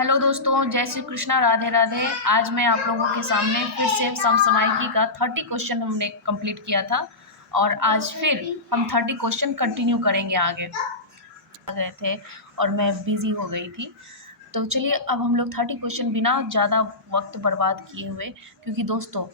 Hello दोस्तों, जय श्री कृष्णा, राधे राधे। आज मैं आप लोगों के सामने फिर से समसामयिकी का 30 क्वेश्चन हमने कंप्लीट किया था और आज फिर हम 30 क्वेश्चन कंटिन्यू करेंगे आगे। आ गए थे और मैं बिज़ी हो गई थी, तो चलिए अब हम लोग 30 क्वेश्चन बिना ज़्यादा वक्त बर्बाद किए हुए, क्योंकि दोस्तों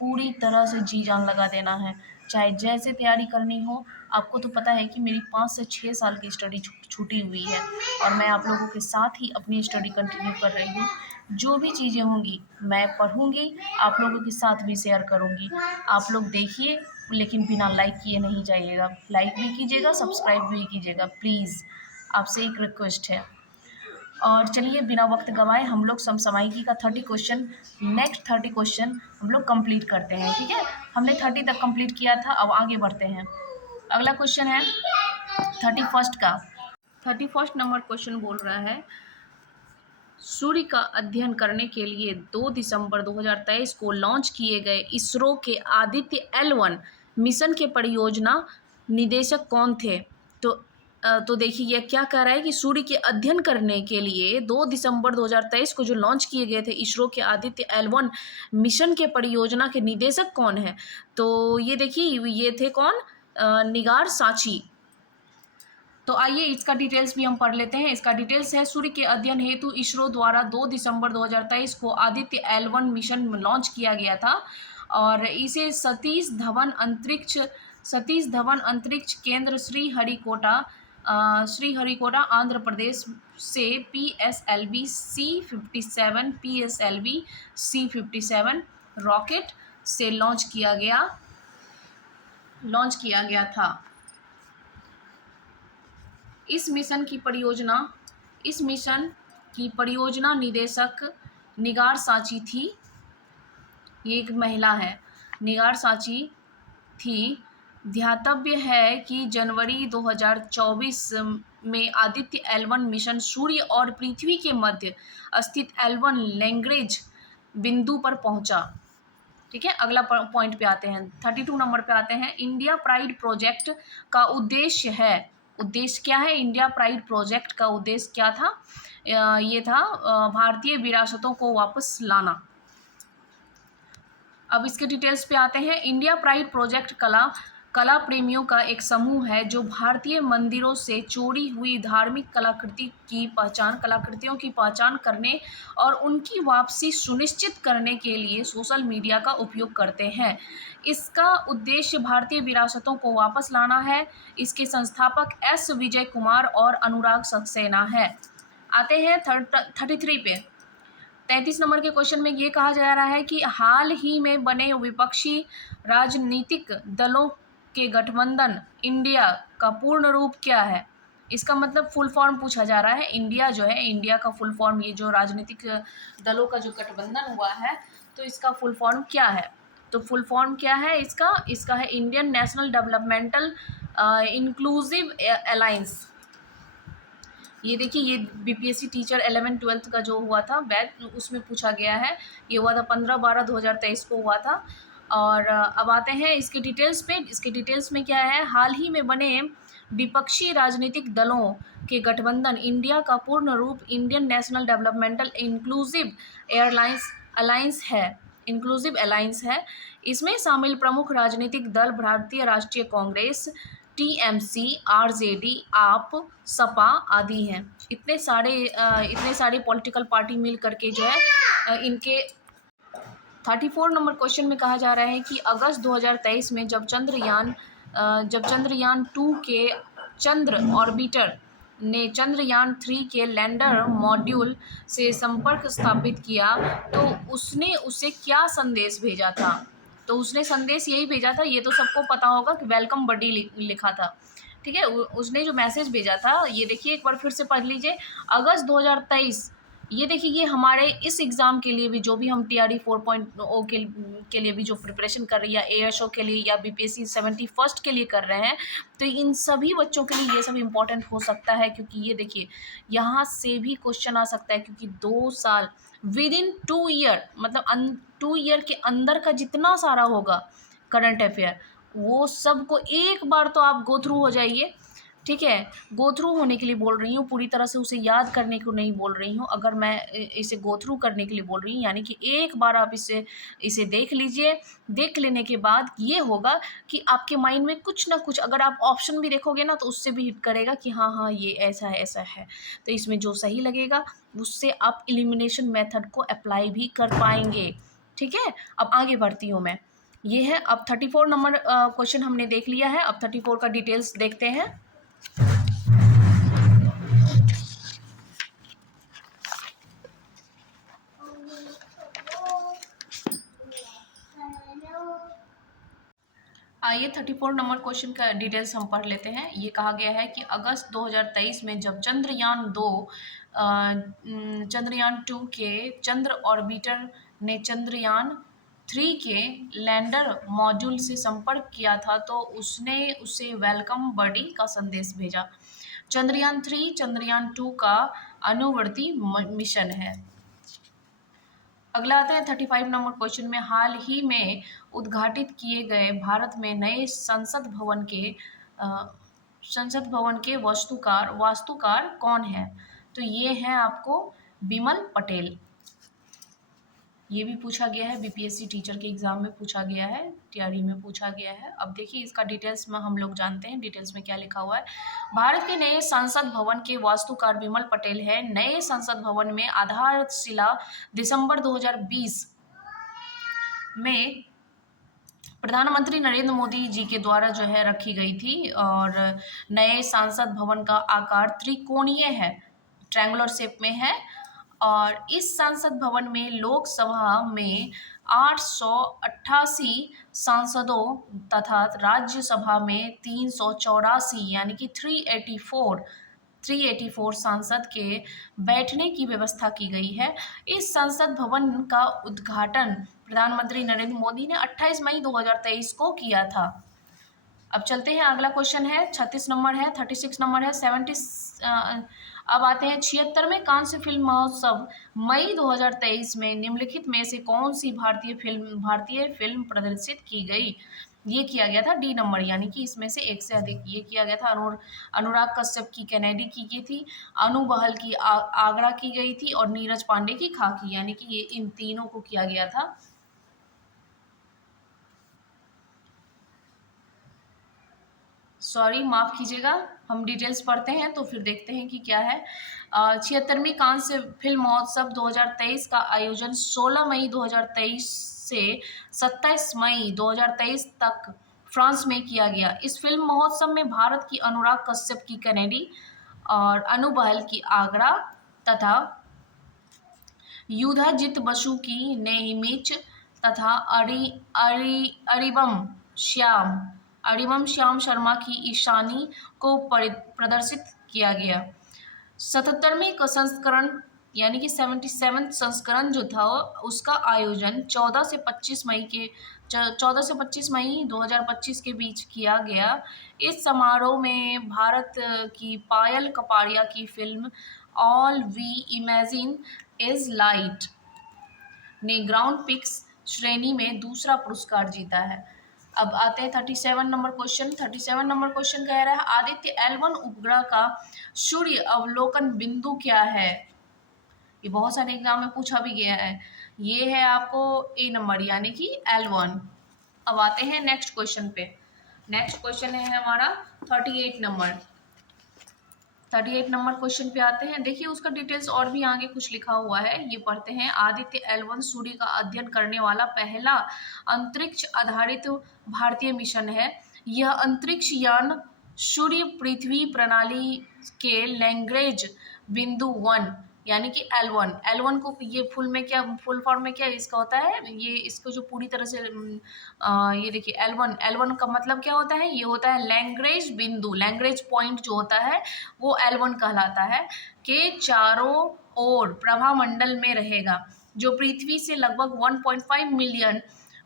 पूरी तरह से जी जान लगा देना है, चाहे जैसे तैयारी करनी हो। आपको तो पता है कि मेरी 5 से 6 साल की स्टडी छूटी हुई है और मैं आप लोगों के साथ ही अपनी स्टडी कंटिन्यू कर रही हूँ। जो भी चीज़ें होंगी मैं पढ़ूँगी, आप लोगों के साथ भी शेयर करूँगी। आप लोग देखिए, लेकिन बिना लाइक किए नहीं जाइएगा। लाइक भी कीजिएगा, सब्सक्राइब भी कीजिएगा प्लीज़, आपसे एक रिक्वेस्ट है। और चलिए बिना वक्त गवाए हम लोग समसामयिकी का 30 क्वेश्चन, नेक्स्ट 30 क्वेश्चन हम लोग कंप्लीट करते हैं। ठीक है, हमने 30 तक कंप्लीट किया था, अब आगे बढ़ते हैं। अगला क्वेश्चन है 31st का। 31st नंबर क्वेश्चन बोल रहा है, सूर्य का अध्ययन करने के लिए 2 दिसंबर 2023 को लॉन्च किए गए इसरो के आदित्य L1 मिशन के परियोजना निदेशक कौन थे? तो देखिए ये क्या कह रहा है कि सूर्य के अध्ययन करने के लिए 2 दिसंबर 2023 को जो लॉन्च किए गए थे इसरो के आदित्य L1 मिशन के परियोजना के निदेशक कौन है? तो ये देखिए ये थे कौन? निगार सांची। तो आइए इसका डिटेल्स भी हम पढ़ लेते हैं। इसका डिटेल्स है, सूर्य के अध्ययन हेतु इसरो द्वारा 2 दिसंबर 2023 को आदित्य L1 मिशन लॉन्च किया गया था और इसे सतीश धवन अंतरिक्ष केंद्र श्रीहरिकोटा आंध्र प्रदेश से PSLV C57 रॉकेट से लॉन्च किया गया था। इस मिशन की परियोजना निदेशक निगार सांची थी। ये एक महिला है, निगार सांची थी। ध्यातव्य है कि जनवरी 2024 में आदित्य L1 मिशन सूर्य और पृथ्वी के मध्य स्थित L1 लैग्रेंज बिंदु पर पहुंचा। ठीक है, अगला पॉइंट पे आते हैं, 32 नंबर पे आते हैं। इंडिया प्राइड प्रोजेक्ट का उद्देश्य क्या है? इंडिया प्राइड प्रोजेक्ट का उद्देश्य क्या था? ये था भारतीय विरासतों को वापस लाना। अब इसके डिटेल्स पे आते हैं। इंडिया प्राइड प्रोजेक्ट कला प्रेमियों का एक समूह है जो भारतीय मंदिरों से चोरी हुई धार्मिक कलाकृतियों की पहचान करने और उनकी वापसी सुनिश्चित करने के लिए सोशल मीडिया का उपयोग करते हैं। इसका उद्देश्य भारतीय विरासतों को वापस लाना है। इसके संस्थापक S विजय कुमार और अनुराग सक्सेना है। आते हैं 33 पे। 33 नंबर के क्वेश्चन में ये कहा जा रहा है कि हाल ही में बने विपक्षी राजनीतिक दलों के गठबंधन इंडिया का पूर्ण रूप क्या है? इसका मतलब फुल फॉर्म पूछा जा रहा है। इंडिया जो है, इंडिया का फुल फॉर्म, ये जो राजनीतिक दलों का जो गठबंधन हुआ है तो इसका फुल फॉर्म क्या है? तो फुल फॉर्म क्या है इसका है Indian national developmental inclusive alliance. ये देखिए, ये बीपीएससी टीचर 11-12 का जो हुआ था बैच, उसमें पूछा गया है। ये हुआ था 15/12/2023 को हुआ था। और अब आते हैं इसके डिटेल्स पे। इसके डिटेल्स में क्या है? हाल ही में बने विपक्षी राजनीतिक दलों के गठबंधन इंडिया का पूर्ण रूप Indian national developmental inclusive alliance है। इसमें शामिल प्रमुख राजनीतिक दल भारतीय राष्ट्रीय कांग्रेस, TMC, RJD, आप, सपा आदि हैं। इतने सारे पॉलिटिकल पार्टी मिल करके जो है इनके 34 नंबर क्वेश्चन में कहा जा रहा है कि अगस्त 2023 में जब चंद्रयान 2 के चंद्र ऑर्बिटर ने चंद्रयान 3 के लैंडर मॉड्यूल से संपर्क स्थापित किया तो उसने उसे क्या संदेश भेजा था? तो उसने संदेश यही भेजा था, ये तो सबको पता होगा कि वेलकम बडी लिखा था। ठीक है, उसने जो मैसेज भेजा था, ये देखिए एक बार फिर से पढ़ लीजिए। अगस्त 2023, ये देखिए ये हमारे इस एग्ज़ाम के लिए भी, जो भी हम TRE 4.0 के लिए भी जो प्रिपरेशन कर रही है, या ASO के लिए या BPSC 71st के लिए कर रहे हैं, तो इन सभी बच्चों के लिए ये सब इम्पोर्टेंट हो सकता है। क्योंकि ये देखिए यहाँ से भी क्वेश्चन आ सकता है, क्योंकि 2 साल विदिन 2 ईयर, मतलब 2 ईयर के अंदर का जितना सारा होगा करंट अफेयर, वो सब को एक बार तो आप गो थ्रू हो जाइए। ठीक है, गो थ्रू होने के लिए बोल रही हूँ, पूरी तरह से उसे याद करने को नहीं बोल रही हूँ। अगर मैं इसे गो थ्रू करने के लिए बोल रही हूँ, यानी कि एक बार आप इसे देख लीजिए। देख लेने के बाद ये होगा कि आपके माइंड में कुछ ना कुछ, अगर आप ऑप्शन भी देखोगे ना तो उससे भी हिट करेगा कि हाँ हाँ ये ऐसा है ऐसा है। तो इसमें जो सही लगेगा उससे आप एलिमिनेशन मेथड को अप्लाई भी कर पाएंगे। ठीक है, अब आगे बढ़ती हूँ मैं। ये है, अब 34 नंबर क्वेश्चन हमने देख लिया है। अब 34 का डिटेल्स देखते हैं। आइए 34 नंबर क्वेश्चन का डिटेल्स हम पढ़ लेते हैं। ये कहा गया है कि अगस्त 2023 में जब चंद्रयान 2 के चंद्र ऑर्बिटर ने चंद्रयान 3 के लैंडर मॉड्यूल से संपर्क किया था तो उसने उसे वेलकम बडी का संदेश भेजा। चंद्रयान 3 चंद्रयान 2 का अनुवर्ती मिशन है। अगला आता है 35 नंबर क्वेश्चन में, हाल ही में उद्घाटित किए गए भारत में नए संसद भवन के वास्तुकार कौन है? तो ये है आपको बिमल पटेल। ये भी पूछा गया है, बीपीएससी टीचर के एग्जाम में पूछा गया है, टीआरई में पूछा गया है। अब देखिए इसका डिटेल्स में हम लोग जानते हैं, डिटेल्स में क्या लिखा हुआ है। भारत के नए संसद भवन के वास्तुकार बिमल पटेल है। नए संसद भवन में आधारशिला दिसंबर 2020 में प्रधानमंत्री नरेंद्र मोदी जी के द्वारा जो है रखी गई थी। और नए संसद भवन का आकार त्रिकोणीय है, ट्रायंगुलर शेप में है। और इस संसद भवन में लोकसभा में 888 सांसदों तथा राज्यसभा में 384 यानी कि 384 सांसद के बैठने की व्यवस्था की गई है। इस संसद भवन का उद्घाटन प्रधानमंत्री नरेंद्र मोदी ने 28 मई 2023 को किया था। अब चलते हैं, अगला क्वेश्चन है 36 नंबर है, 36 नंबर है 70। अब आते हैं 76वें कांस्य फिल्म महोत्सव मई 2023 में निम्नलिखित में से कौन सी भारतीय फिल्म प्रदर्शित की गई? ये किया गया था डी नंबर, यानी कि इसमें से एक से अधिक। ये किया गया था अनुराग कश्यप की कैनेडी की गई थी, अनु बहल की आगरा की गई थी, और नीरज पांडे की खाकी, यानी कि ये इन तीनों को किया गया था। सॉरी, माफ़ कीजिएगा, हम डिटेल्स पढ़ते हैं तो फिर देखते हैं कि क्या है। 76वीं कांस्य फिल्म महोत्सव 2023 का आयोजन 16 मई 2023 से 27 मई 2023 तक फ्रांस में किया गया। इस फिल्म महोत्सव में भारत की अनुराग कश्यप की कैनेडी और अनु बहल की आगरा तथा युधाजित बसु की नेमिच तथा अरिबम श्याम शर्मा की ईशानी को प्रदर्शित किया गया। 77वें संस्करण यानी कि 77 संस्करण जो था उसका आयोजन 14 से 25 मई 2025 के बीच किया गया। इस समारोह में भारत की पायल कपाड़िया की film all we imagine as light ने ग्राउंड पिक्स श्रेणी में दूसरा पुरस्कार जीता है। अब आते हैं 37 नंबर क्वेश्चन। 37 नंबर क्वेश्चन कह रहा है, आदित्य L1 उपग्रह का सूर्य अवलोकन बिंदु क्या है? ये बहुत सारे एग्जाम में पूछा भी गया है। ये है आपको ए नंबर, यानी कि L1। अब आते हैं नेक्स्ट क्वेश्चन पे। नेक्स्ट क्वेश्चन है हमारा 38 नंबर। 38 नंबर क्वेश्चन पे आते हैं। देखिए उसका डिटेल्स और भी आगे कुछ लिखा हुआ है, ये पढ़ते हैं। आदित्य L1 सूर्य का अध्ययन करने वाला पहला अंतरिक्ष आधारित भारतीय मिशन है। यह अंतरिक्ष यान सूर्य पृथ्वी प्रणाली के लैग्रेंज बिंदु 1 यानी कि L1 को ये फुल फॉर्म में क्या इसका होता है, ये इसको जो पूरी तरह से ये देखिए L1 का मतलब क्या होता है, ये होता है लैग्रेंज बिंदु, लैग्रेंज पॉइंट जो होता है वो L1 कहलाता है, के चारों ओर प्रभामंडल में रहेगा, जो पृथ्वी से लगभग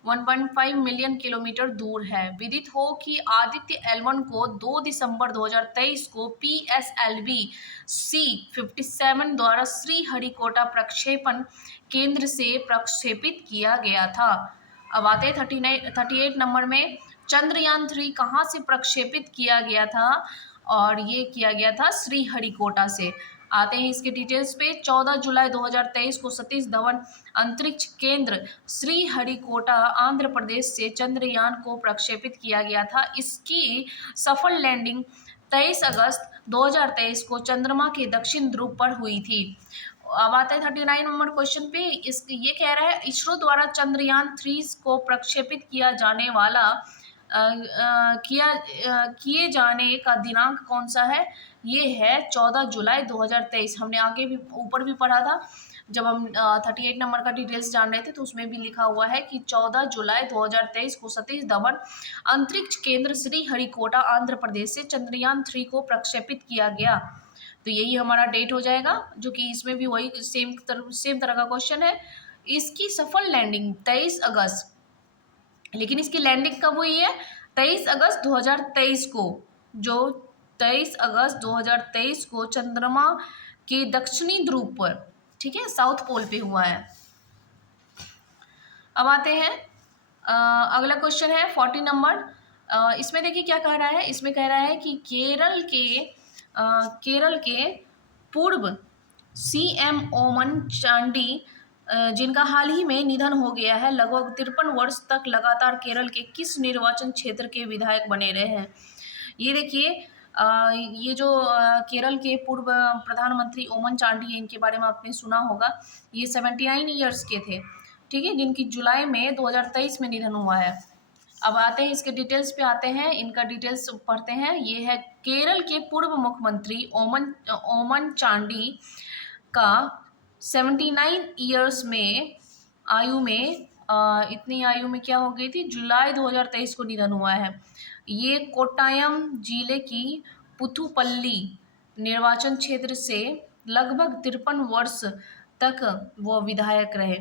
1.5 मिलियन किलोमीटर दूर है। विदित हो कि आदित्य L1 को 2 दिसंबर 2023 को PSLV C-57 द्वारा श्रीहरिकोटा प्रक्षेपण केंद्र से प्रक्षेपित किया गया था। अब आते 38 नंबर में, चंद्रयान 3 कहाँ से प्रक्षेपित किया गया था? और ये किया गया था श्रीहरिकोटा से। आते हैं इसके डिटेल्स पे। 14 जुलाई 2023 को सतीश धवन अंतरिक्ष केंद्र श्रीहरिकोटा आंध्र प्रदेश से चंद्रयान को प्रक्षेपित किया गया था। इसकी सफल लैंडिंग 23 अगस्त 2023 को चंद्रमा के दक्षिण ध्रुव पर हुई थी। अब आता है 39 नंबर क्वेश्चन पे। ये कह रहा है इसरो द्वारा चंद्रयान 3 को प्रक्षेपित किया जाने वाला किए जाने का दिनांक कौन सा है? ये है 14 जुलाई 2023। हमने आगे भी ऊपर भी पढ़ा था जब हम 38 नंबर का डिटेल्स जान रहे थे, तो उसमें भी लिखा हुआ है कि 14 जुलाई 2023 को सतीश धवन अंतरिक्ष केंद्र श्रीहरिकोटा आंध्र प्रदेश से चंद्रयान 3 को प्रक्षेपित किया गया। तो यही हमारा डेट हो जाएगा, जो कि इसमें भी वही सेम तरह का क्वेश्चन है। इसकी सफल लैंडिंग 23 अगस्त, लेकिन इसकी लैंडिंग कब हुई है? 23 अगस्त 2023 को, जो 23 अगस्त 2023 को चंद्रमा के दक्षिणी ध्रुव पर, ठीक है, साउथ पोल पे हुआ है। अब आते हैं अगला क्वेश्चन है 40 नंबर। इसमें देखिए क्या कह रहा है। इसमें कह रहा है कि केरल के पूर्व सीएम ओमन चांडी, जिनका हाल ही में निधन हो गया है, लगभग 53 वर्ष तक लगातार केरल के किस निर्वाचन क्षेत्र के विधायक बने रहे हैं? ये देखिए, ये जो केरल के पूर्व प्रधानमंत्री ओमन चांडी है, इनके बारे में आपने सुना होगा। ये 79 ईयर्स के थे, ठीक है, जिनकी जुलाई में 2023 में निधन हुआ है। अब आते हैं इसके डिटेल्स पे आते हैं, इनका डिटेल्स पढ़ते हैं। ये है केरल के पूर्व मुख्यमंत्री ओमन चांडी का 79 ईयर्स में आयु में इतनी आयु में क्या हो गई थी? जुलाई 2023 को निधन हुआ है। ये कोट्टायम जिले की पुथुपल्ली निर्वाचन क्षेत्र से लगभग 53 वर्ष तक वो विधायक रहे,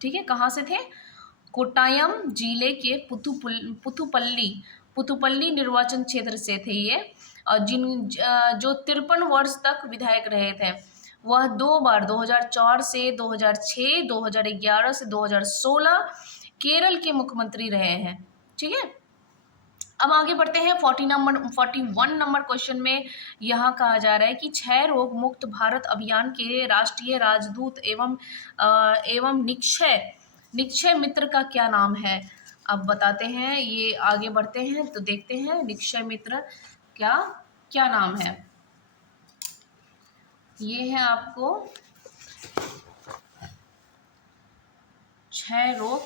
ठीक है। कहाँ से थे? कोट्टायम जिले के पुथुपल्ली निर्वाचन क्षेत्र से थे ये, और जो 53 वर्ष तक विधायक रहे थे। वह 2 बार 2004 से 2006, 2011 से 2016 केरल के मुख्यमंत्री रहे हैं, ठीक है। अब आगे बढ़ते हैं 41 नंबर क्वेश्चन में। यहाँ कहा जा रहा है कि क्षय रोग मुक्त भारत अभियान के राष्ट्रीय राजदूत एवं निक्षय मित्र का क्या नाम है? अब बताते हैं, ये आगे बढ़ते हैं तो देखते हैं निक्षय मित्र क्या नाम है। ये है आपको क्षय रोग,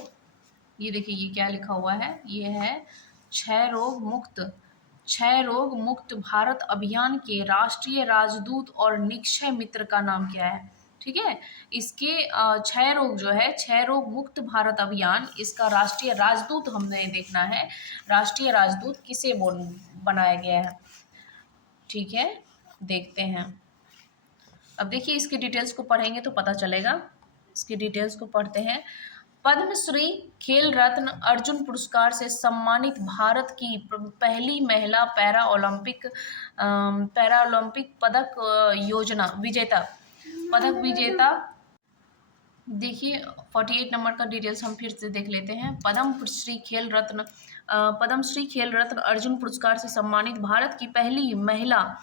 ये देखिए ये क्या लिखा हुआ है, ये है क्षय रोग मुक्त भारत अभियान के राष्ट्रीय राजदूत और निक्षय मित्र का नाम क्या है? ठीक है, इसके क्षय रोग जो है, क्षय रोग मुक्त भारत अभियान, इसका राष्ट्रीय राजदूत हमें देखना है। राष्ट्रीय राजदूत किसे बनाया गया है? ठीक है, देखते हैं। अब देखिए इसकी डिटेल्स को पढ़ेंगे तो पता चलेगा। इसकी डिटेल्स को पढ़ते हैं। पद्मश्री, खेल रत्न, अर्जुन पुरस्कार से सम्मानित भारत की पहली महिला पैरा ओलंपिक पदक विजेता देखिए 48 नंबर का डिटेल्स हम फिर से देख लेते हैं। पद्मश्री खेल रत्न अर्जुन पुरस्कार से सम्मानित भारत की पहली महिला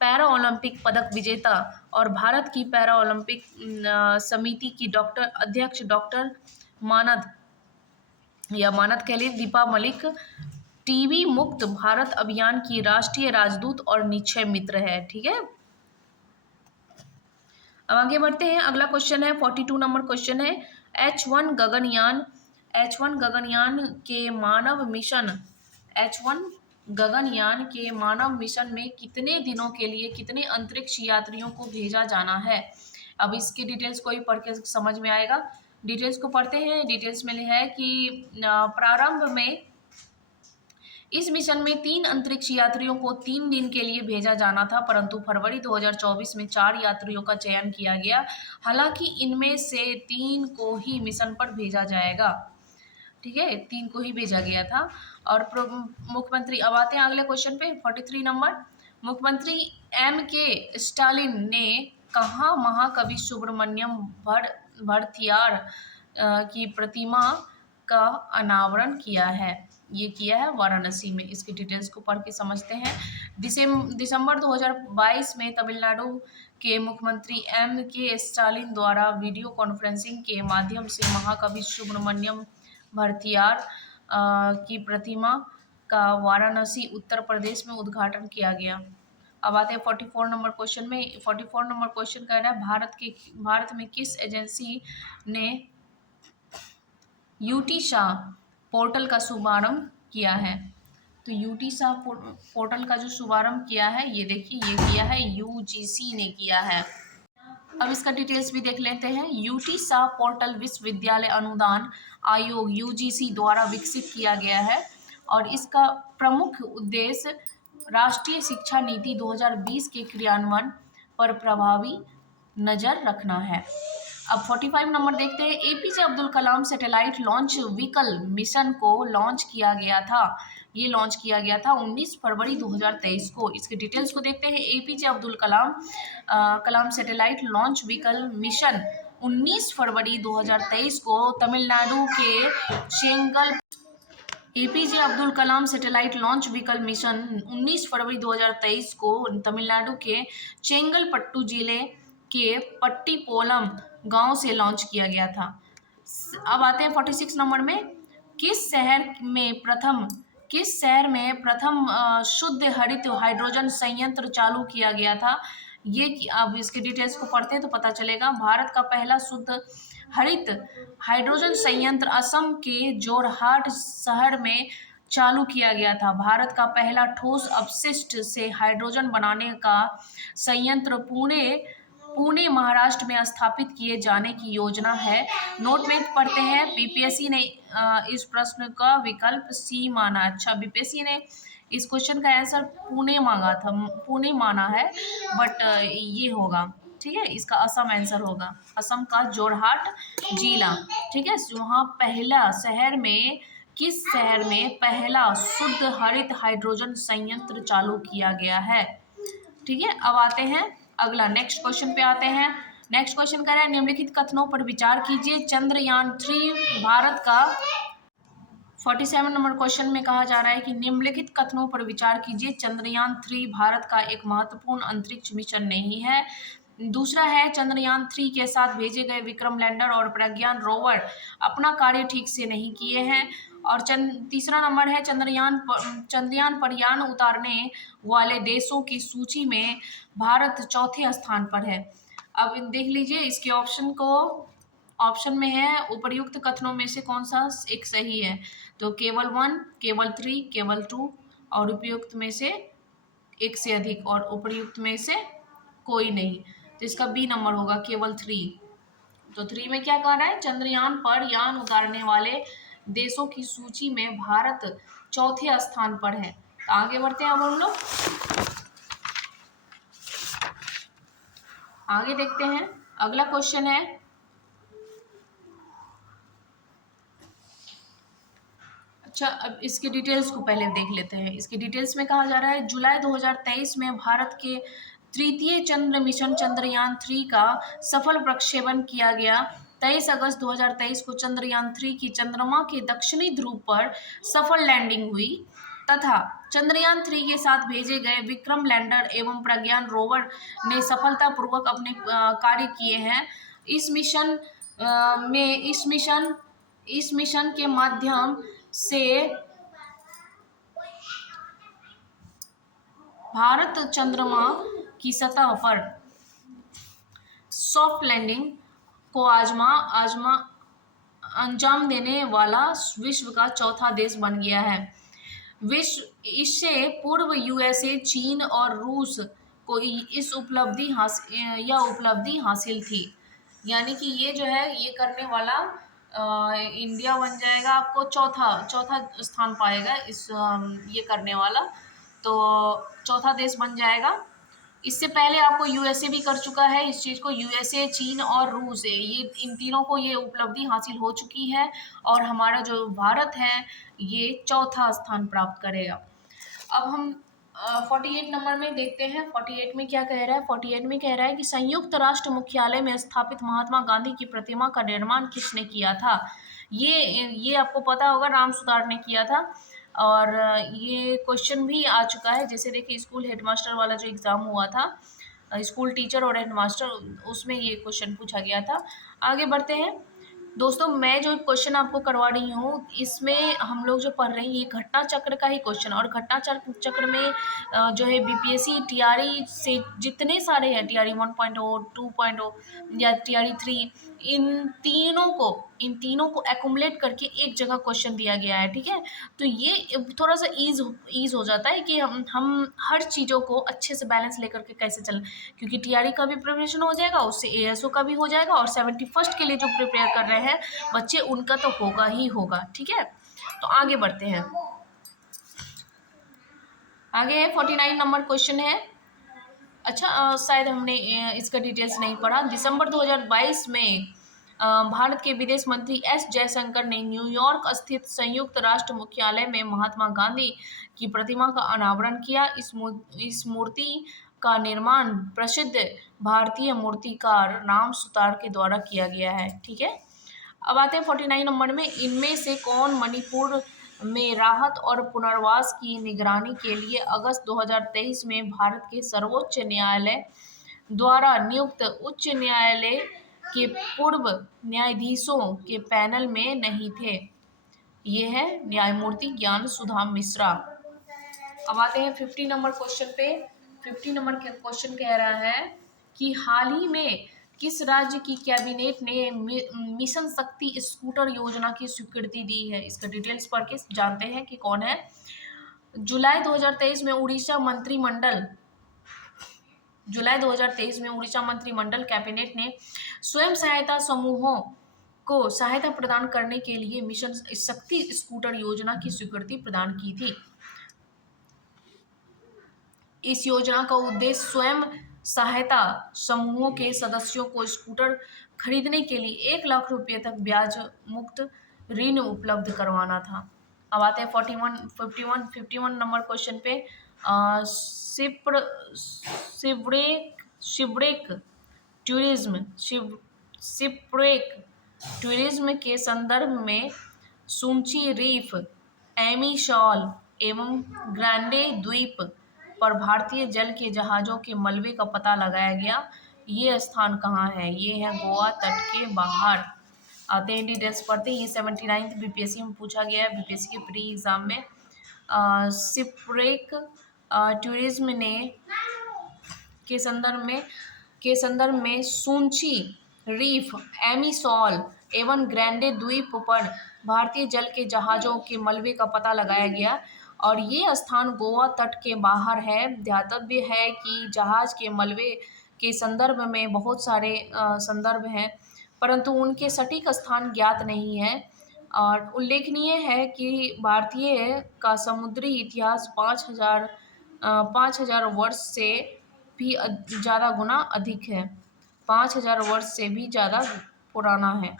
पैरा ओलंपिक पदक विजेता और भारत की पैरा ओलंपिक समिति की अध्यक्ष डॉक्टर मानद कह लीजिए दीपा मलिक टीबी मुक्त भारत अभियान की राष्ट्रीय राजदूत और निक्षय मित्र है, ठीक है। अब आगे बढ़ते हैं। अगला क्वेश्चन है 42 नंबर क्वेश्चन है। H1 गगनयान के मानव मिशन में कितने दिनों के लिए कितने अंतरिक्ष यात्रियों को भेजा जाना है? अब इसके डिटेल्स को ही पढ़ के समझ में आएगा। डिटेल्स को पढ़ते हैं। डिटेल्स में है कि प्रारंभ में इस मिशन में 3 अंतरिक्ष यात्रियों को 3 दिन के लिए भेजा जाना था, परंतु फरवरी 2024 में 4 यात्रियों का चयन किया गया। हालांकि इनमें से 3 को ही मिशन पर भेजा जाएगा, ठीक है, 3 को ही भेजा गया था। और मुख्यमंत्री, अब आते हैं अगले क्वेश्चन पे 43 नंबर। मुख्यमंत्री M.K. स्टालिन ने कहाँ महाकवि सुब्रमण्यम भरतियार की प्रतिमा का अनावरण किया है? ये किया है वाराणसी में। इसकी डिटेल्स को पढ़ के समझते हैं। दिसंबर 2022 में तमिलनाडु के मुख्यमंत्री M.K. स्टालिन द्वारा वीडियो कॉन्फ्रेंसिंग के माध्यम से महाकवि सुब्रमण्यम भारतियार की प्रतिमा का वाराणसी उत्तर प्रदेश में उद्घाटन किया गया। अब आते हैं 44 नंबर क्वेश्चन में। 44 नंबर क्वेश्चन कह रहा है भारत में किस एजेंसी ने यूटी शाह पोर्टल का शुभारंभ किया है? तो यूटी शाह पोर्टल का जो शुभारंभ किया है, ये देखिए, ये किया है UGC ने किया है। अब इसका डिटेल्स भी देख लेते हैं। यूटी शाह पोर्टल विश्वविद्यालय अनुदान आयोग UGC द्वारा विकसित किया गया है और इसका प्रमुख उद्देश्य राष्ट्रीय शिक्षा नीति 2020 के क्रियान्वयन पर प्रभावी नज़र रखना है। अब 45 नंबर देखते हैं। APJ Abdul Kalam satellite launch vehicle mission को लॉन्च किया गया था। ये लॉन्च किया गया था 19 फरवरी 2023 को। इसके डिटेल्स को देखते हैं। APJ Abdul Kalam satellite launch vehicle mission 19 फरवरी 2023 को तमिलनाडु के चेंगल APJ Abdul Kalam satellite launch vehicle mission 19 फरवरी 2023 को तमिलनाडु के चेंगलपट्टू जिले के पट्टीपोलम गांव से लॉन्च किया गया था। अब आते हैं 46 नंबर में। किस शहर में प्रथम शुद्ध हरित हाइड्रोजन संयंत्र चालू किया गया था? ये अब इसके डिटेल्स को पढ़ते हैं तो पता चलेगा। भारत का पहला शुद्ध हरित हाइड्रोजन संयंत्र असम के जोरहाट शहर में चालू किया गया था। भारत का पहला ठोस अपशिष्ट से हाइड्रोजन बनाने का संयंत्र पुणे महाराष्ट्र में स्थापित किए जाने की योजना है। नोट में पढ़ते हैं। BPSC ने इस प्रश्न का विकल्प C माना। अच्छा, BPSC ने इस क्वेश्चन का आंसर पुणे मांगा था, पुणे माना है, बट ये होगा, ठीक है, इसका असम आंसर होगा। असम का जोरहाट जिला, ठीक है। वहाँ पहला शहर में, किस शहर में पहला शुद्ध हरित हाइड्रोजन संयंत्र चालू किया गया है? ठीक है। अब आते हैं अगला, नेक्स्ट क्वेश्चन पे आते हैं। नेक्स्ट क्वेश्चन कह रहा है निम्नलिखित कथनों पर विचार कीजिए। चंद्रयान 3 भारत का 47 नंबर क्वेश्चन में कहा जा रहा है कि निम्नलिखित कथनों पर विचार कीजिए। चंद्रयान 3 भारत का एक महत्वपूर्ण अंतरिक्ष मिशन नहीं है। दूसरा है चंद्रयान 3 के साथ भेजे गए विक्रम लैंडर और प्रज्ञान रोवर अपना कार्य ठीक से नहीं किए हैं। और तीसरा नंबर है चंद्रयान पर यान उतारने वाले देशों की सूची में भारत चौथे स्थान पर है। अब देख लीजिए इसके ऑप्शन को। ऑप्शन में है उपर्युक्त कथनों में से कौन सा एक सही है? तो केवल 1, केवल 3, केवल 2 और उपयुक्त में से एक से अधिक और उपर्युक्त में से कोई नहीं। तो इसका B नंबर होगा, केवल 3। तो 3 में क्या कह रहा है? चंद्रयान पर यान उतारने वाले देशों की सूची में भारत चौथे स्थान पर है। तो आगे बढ़ते हैं अब हम लोग आगे देखते हैं। अगला क्वेश्चन है, अच्छा, अब इसके डिटेल्स को पहले देख लेते हैं। इसके डिटेल्स में कहा जा रहा है जुलाई 2023 में भारत के तृतीय चंद्र मिशन चंद्रयान 3 का सफल प्रक्षेपण किया गया। 23 अगस्त 2023 को चंद्रयान 3 की चंद्रमा के दक्षिणी ध्रुव पर सफल लैंडिंग हुई तथा चंद्रयान 3 के साथ भेजे गए विक्रम लैंडर एवं प्रज्ञान रोवर ने सफलतापूर्वक अपने कार्य किए हैं। इस मिशन के माध्यम से भारत चंद्रमा की सतह पर सॉफ्ट लैंडिंग को अंजाम देने वाला विश्व का चौथा देश बन गया है। इससे पूर्व USA, चीन और रूस को इस उपलब्धि हासिल थी। यानी कि ये जो है, ये करने वाला इंडिया बन जाएगा, आपको चौथा स्थान पाएगा इस ये करने वाला, तो चौथा देश बन जाएगा। इससे पहले आपको USA भी कर चुका है इस चीज़ को। USA, चीन और रूस, ये इन तीनों को ये उपलब्धि हासिल हो चुकी है और हमारा जो भारत है ये चौथा स्थान प्राप्त करेगा। अब हम 48 नंबर में देखते हैं। 48 में क्या कह रहा है? 48 में कह रहा है कि संयुक्त राष्ट्र मुख्यालय में स्थापित महात्मा गांधी की प्रतिमा का निर्माण किसने किया था? ये आपको पता होगा, राम सुधार ने किया था। और ये क्वेश्चन भी आ चुका है। जैसे देखिए स्कूल हेडमास्टर वाला जो एग्ज़ाम हुआ था, स्कूल टीचर और हेडमास्टर, उसमें ये क्वेश्चन पूछा गया था। आगे बढ़ते हैं दोस्तों, मैं जो क्वेश्चन आपको करवा रही हूँ इसमें हम लोग जो पढ़ रहे हैं ये घटना चक्र का ही क्वेश्चन, और घटना चक्र में जो है बीपीएससी टीआरई से जितने सारे हैं, टीआरई 1.0, 2.0 या टीआरई 3, इन तीनों को एक्युमुलेट करके एक जगह क्वेश्चन दिया गया है। ठीक है, तो ये थोड़ा सा ईज हो जाता है कि हम हर चीज़ों को अच्छे से बैलेंस लेकर के कैसे चलें, क्योंकि टीआरई का भी प्रिपरेशन हो जाएगा, उससे एएसओ का भी हो जाएगा, और 71st के लिए जो प्रिपेयर कर रहे हैं बच्चे उनका तो होगा ही होगा। ठीक है, तो आगे बढ़ते हैं। आगे है 49 नंबर क्वेश्चन है। अच्छा, शायद हमने इसका डिटेल्स नहीं पढ़ा। दिसंबर 2022 में भारत के विदेश मंत्री एस जयशंकर ने न्यूयॉर्क स्थित संयुक्त राष्ट्र मुख्यालय में महात्मा गांधी की प्रतिमा का अनावरण किया। इस मूर्ति का निर्माण प्रसिद्ध भारतीय मूर्तिकार राम सुतार के द्वारा किया गया है। ठीक है, अब आते हैं 49 नंबर में। इनमें से कौन मणिपुर में राहत और पुनर्वास की निगरानी के लिए अगस्त 2023 में भारत के सर्वोच्च न्यायालय द्वारा नियुक्त उच्च न्यायालय के पूर्व न्यायाधीशों के पैनल में नहीं थे? ये है न्यायमूर्ति ज्ञान सुधा मिश्रा। अब आते हैं 50 नंबर क्वेश्चन पे। 50 नंबर का क्वेश्चन कह रहा है कि हाल ही में किस राज्य की कैबिनेट ने मिशन शक्ति स्कूटर योजना की स्वीकृति दी है? इसका डिटेल्स पढ़ के जानते हैं कि कौन है। जुलाई 2023 में उड़ीसा मंत्रिमंडल कैबिनेट ने स्वयं सहायता समूहों को सहायता प्रदान करने के लिए मिशन शक्ति स्कूटर योजना की स्वीकृति प्रदान की थी। इस योजना का उद्देश्य स्वयं सहायता समूहों के सदस्यों को स्कूटर खरीदने के लिए 1 लाख रुपये तक ब्याज मुक्त ऋण उपलब्ध करवाना था। अब आते हैं 51 नंबर क्वेश्चन पे। शिप्रेक टूरिज्म के संदर्भ में सुंची रीफ, एमी शॉल एवं ग्रांडे द्वीप पर भारतीय जल के जहाज़ों के मलबे का पता लगाया गया। ये स्थान कहाँ है? ये है गोवा तट के बाहर। आते हैं डिटेल्स पढ़ते हैं। ये 79th बीपीएससी में पूछा गया है, बीपीएससी के प्री एग्जाम में। शिप्रेक टूरिज्म के संदर्भ में सुंची रीफ, एमी शॉल एवं ग्रैंडे द्वीप पर भारतीय जल के जहाज़ों के मलबे का पता लगाया गया, और ये स्थान गोवा तट के बाहर है। ध्यातव्य है कि जहाज़ के मलबे के संदर्भ में बहुत सारे संदर्भ हैं, परंतु उनके सटीक स्थान ज्ञात नहीं है। और उल्लेखनीय है कि भारतीय का समुद्री इतिहास 5,000 वर्ष से भी ज़्यादा गुना अधिक है, 5,000 वर्ष से भी ज़्यादा पुराना है।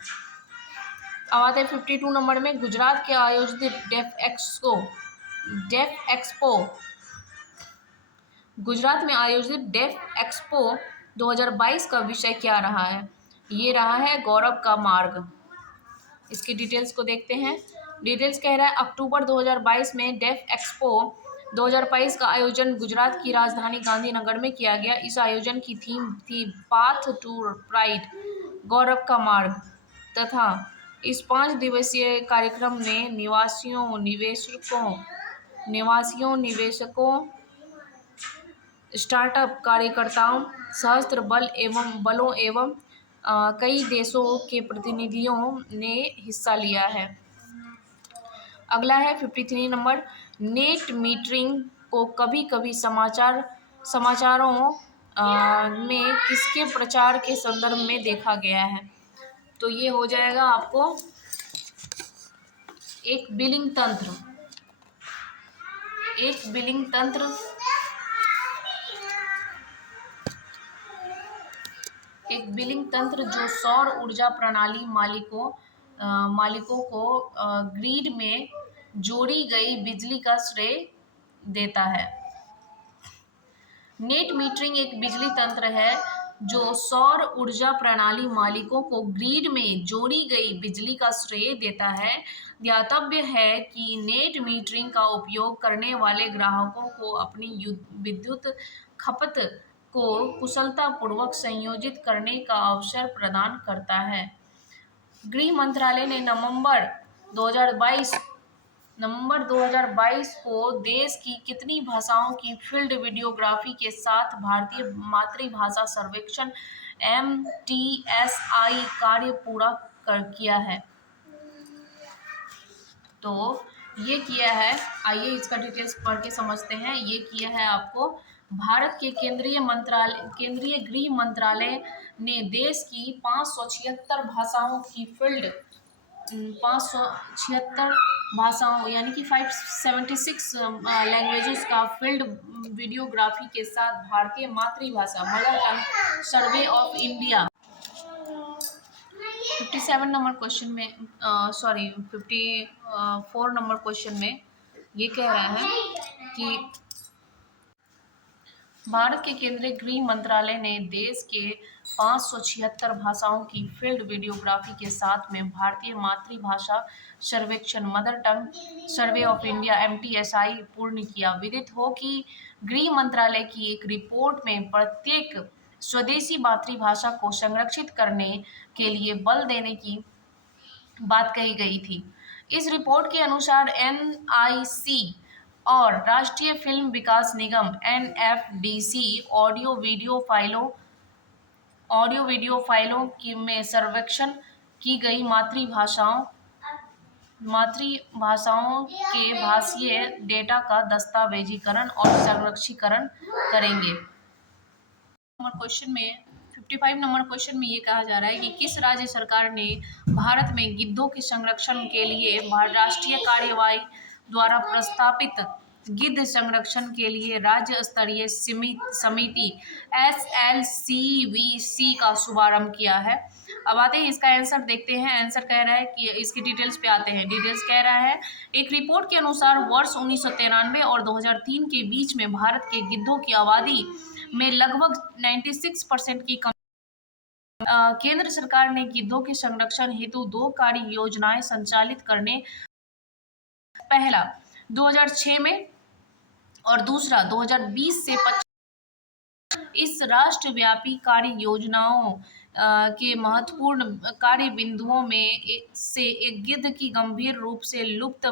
अब आते हैं 52 नंबर में। गुजरात के आयोजित गुजरात में आयोजित डेफ एक्सपो 2022 का विषय क्या रहा है? ये रहा है गौरव का मार्ग। इसकी डिटेल्स को देखते हैं। डिटेल्स कह रहा है अक्टूबर 2022 में डेफ एक्सपो 2022 का आयोजन गुजरात की राजधानी गांधीनगर में किया गया। इस आयोजन की थीम थी पाथ टू प्राइड, गौरव का मार्ग, तथा इस 5 दिवसीय कार्यक्रम में निवेशकों, स्टार्टअप कार्यकर्ताओं, सशस्त्र बलों एवं कई देशों के प्रतिनिधियों ने हिस्सा लिया है। अगला है 53 नंबर। नेट मीटरिंग को कभी कभी समाचारों में किसके प्रचार के संदर्भ में देखा गया है? तो ये हो जाएगा आपको एक बिलिंग तंत्र जो सौर ऊर्जा प्रणाली मालिकों को ग्रिड में जोड़ी गई बिजली का श्रेय देता है। नेट मीटरिंग एक बिजली तंत्र है जो सौर ऊर्जा प्रणाली मालिकों को ग्रिड में जोड़ी गई बिजली का श्रेय देता है। ध्यातव्य है कि नेट मीटरिंग का उपयोग करने वाले ग्राहकों को अपनी विद्युत खपत को कुशलतापूर्वक संयोजित करने का अवसर प्रदान करता है। गृह मंत्रालय ने नवंबर 2022 को देश की कितनी भाषाओं की फील्ड वीडियोग्राफी के साथ भारतीय मातृभाषा सर्वेक्षण MTSI कार्य पूरा किया है? तो ये किया है, आइए इसका डिटेल्स पढ़ के समझते हैं। ये किया है आपको भारत के केंद्रीय गृह मंत्रालय ने देश की 576 भाषाओं की फील्ड 576 भाषाओं यानी कि 576 लैंग्वेजेस का फील्ड वीडियोग्राफी के साथ भारतीय मातृभाषा mother tongue survey of India 57 number question में 54 नंबर क्वेश्चन में ये कह रहा है कि भारत के केंद्रीय गृह मंत्रालय ने देश के 576 भाषाओं की फील्ड वीडियोग्राफी के साथ में भारतीय मातृभाषा सर्वेक्षण mother tongue survey of India MTSI पूर्ण किया। विदित हो कि गृह मंत्रालय की एक रिपोर्ट में प्रत्येक स्वदेशी मातृभाषा को संरक्षित करने के लिए बल देने की बात कही गई थी। इस रिपोर्ट के अनुसार NIC और राष्ट्रीय फिल्म विकास निगम NFDC ऑडियो वीडियो फाइलों में सर्वेक्षण की गई मातृभाषाओं के भाषीय डेटा का दस्तावेजीकरण और संरक्षीकरण करेंगे। क्वेश्चन में 55 नंबर क्वेश्चन में ये कहा जा रहा है कि किस राज्य सरकार ने भारत में गिद्धों के संरक्षण के लिए राष्ट्रीय कार्यवाही द्वारा प्रस्तापित गिद्ध संरक्षण के लिए राज्य स्तरीय समिति SLCVC का शुभारंभ किया है? अब आते हैं इसका आंसर देखते हैं। आंसर कह रहा है कि इसकी डिटेल्स पे आते हैं। डिटेल्स कह रहा है एक रिपोर्ट के अनुसार वर्ष 1993 और 2003 के बीच में भारत के गिद्धों की आबादी में लगभग 96% की केंद्र सरकार ने गिद्धों के संरक्षण हेतु 2 कार्य योजनाएं संचालित करने, पहला 2006 में और दूसरा 2020 से 25 इस राष्ट्रव्यापी कार्य योजनाओं के महत्वपूर्ण कार्य बिंदुओं में से एक गिद्ध की गंभीर रूप से लुप्त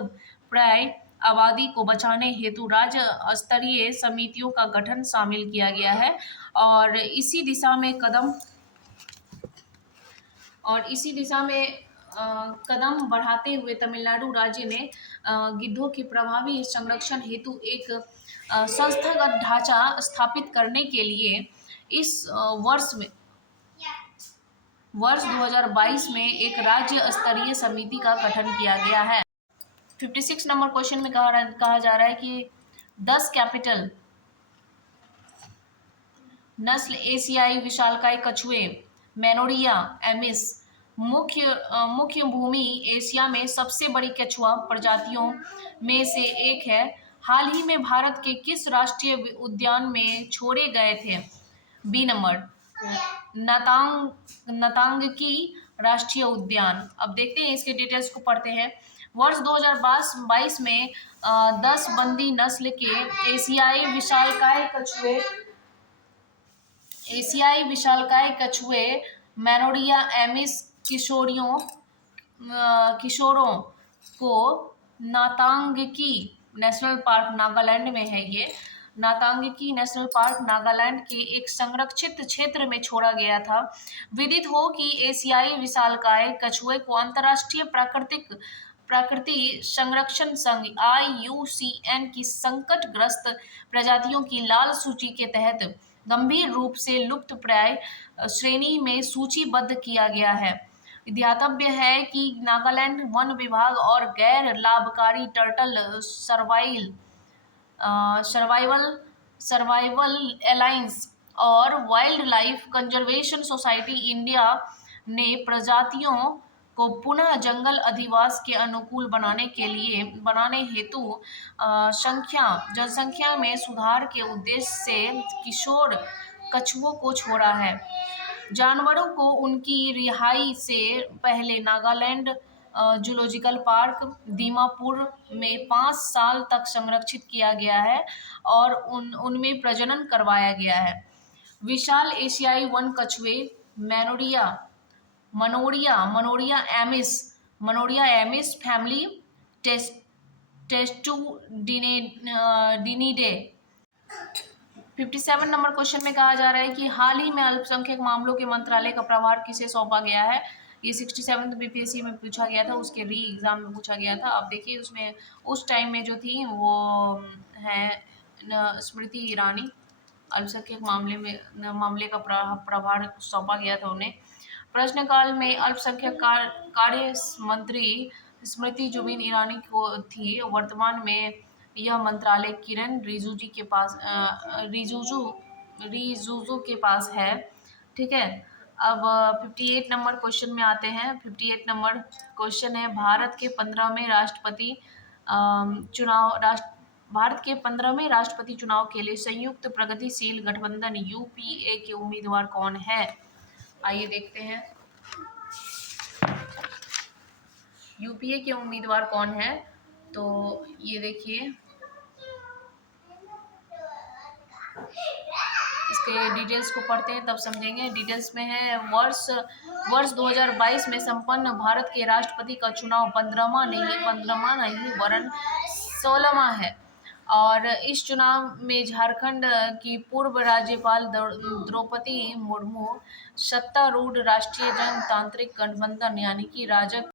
प्राय आबादी को बचाने हेतु राज्य स्तरीय समितियों का गठन शामिल किया गया है और इसी दिशा में कदम बढ़ाते हुए तमिलनाडु राज्य ने गिद्धों के प्रभावी संरक्षण हेतु एक संस्थागत ढांचा स्थापित करने के लिए इस वर्ष 2022 में एक राज्य स्तरीय समिति का गठन किया गया है। 56 नंबर क्वेश्चन में कहा जा रहा है कि 10 कैपिटल नस्ल एशियाई विशालकाय कछुए मेनोरिया एमिस मुख्य भूमि एशिया में सबसे बड़ी कछुआ प्रजातियों में से एक है। हाल ही में भारत के किस राष्ट्रीय उद्यान में छोड़े गए थे? बी नंबर नतांगकी राष्ट्रीय उद्यान। अब देखते हैं इसके डिटेल्स को पढ़ते हैं। वर्ष 2022 में 10 बंदी नस्ल के एशियाई विशालकाय कछुए मेनोरिया एमिस किशोरों को नातांगकी नेशनल पार्क नागालैंड में है। ये नातांगकी नेशनल पार्क नागालैंड के एक संरक्षित क्षेत्र में छोड़ा गया था। विदित हो कि एशियाई विशालकाय कछुए को अंतर्राष्ट्रीय प्रकृति संरक्षण संघ IUCN की संकटग्रस्त प्रजातियों की लाल सूची के तहत गंभीर रूप से लुप्त प्राय श्रेणी में सूचीबद्ध किया गया है। ध्यातव्य है कि नागालैंड वन विभाग और गैर लाभकारी टर्टल सर्वाइवल अलायंस और wild life conservation society India ने प्रजातियों को पुनः जंगल अधिवास के अनुकूल बनाने हेतु जनसंख्या में सुधार के उद्देश्य से कछुओं को छोड़ा है। जानवरों को उनकी रिहाई से पहले नागालैंड जूलॉजिकल पार्क दीमापुर में 5 साल तक संरक्षित किया गया है और उनमें प्रजनन करवाया गया है। विशाल एशियाई वन कछुए मैनोरिया मनोरिया मनोरिया एमिस फैमिली टेस्टुडिनिडे। 57 नंबर क्वेश्चन में कहा जा रहा है कि हाल ही में अल्पसंख्यक मामलों के मंत्रालय का प्रभार किसे सौंपा गया है। ये 67 बीपीएससी में पूछा गया था, उसके री एग्जाम में पूछा गया था। अब देखिए उसमें उस टाइम में जो थी वो है स्मृति ईरानी। अल्पसंख्यक मामले का प्रभार सौंपा गया था उन्हें। प्रश्नकाल में अल्पसंख्यक कार्य मंत्री स्मृति जुबिन ईरानी को थी। वर्तमान में यह मंत्रालय किरण रिजिजू के पास है। ठीक है। अब 58 नंबर क्वेश्चन में आते हैं। 58 नंबर क्वेश्चन है भारत के 15वें राष्ट्रपति चुनाव के लिए संयुक्त प्रगतिशील गठबंधन यूपीए के उम्मीदवार कौन है। आइए देखते हैं यूपीए के उम्मीदवार कौन है। तो ये देखिए इसके डिटेल्स को पढ़ते हैं तब समझेंगे। डिटेल्स में है वर्ष 2022 में संपन्न भारत के राष्ट्रपति का चुनाव 15वां नहीं वरन 16वां है और इस चुनाव में झारखंड की पूर्व राज्यपाल द्रौपदी मुर्मू सत्तारूढ़ राष्ट्रीय जनतांत्रिक गठबंधन यानी कि राजग